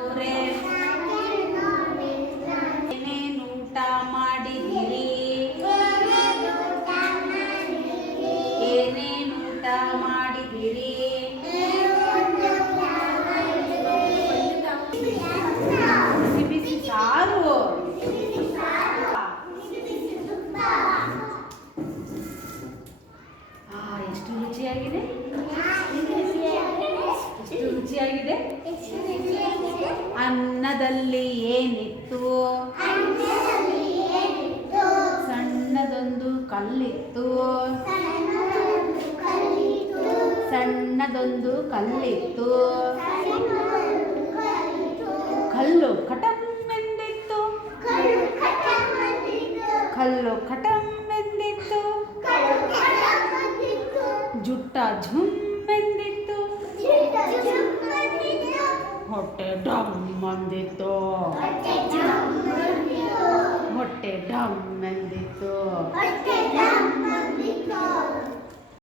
ಅವರೇ ಏನೇನು ಊಟ ಮಾಡಿದಿರಿ? ಏನೇನು ಊಟ ಮಾಡಿದಿರಿ? ಬಿಸಿ ಬಿಸಿ ಸಾರು. ಎಷ್ಟು ರುಚಿಯಾಗಿದೆ, ಎಷ್ಟು ರುಚಿಯಾಗಿದೆ. ಅನ್ನದಲ್ಲಿ ಏನಿತ್ತು? ಸಣ್ಣದೊಂದು ಕಲ್ಲಿತ್ತು. ಸಣ್ಣದೊಂದು ಕಲ್ಲಿತ್ತು. ಕಲ್ಲು ಕಟಂ ಎಂದಿತ್ತು. ಕಲ್ಲು ಕಟಂ ಎಂದಿತ್ತು. ಜುಟ್ಟ ಝುಮ್ ಎಂದಿತ್ತು. ಹೊಟ್ಟೆ ಡಮ್ ಅಂದಿತ್ತು. ಹೊಟ್ಟೆ ಡಮ್ ಎಂದಿತ್ತು.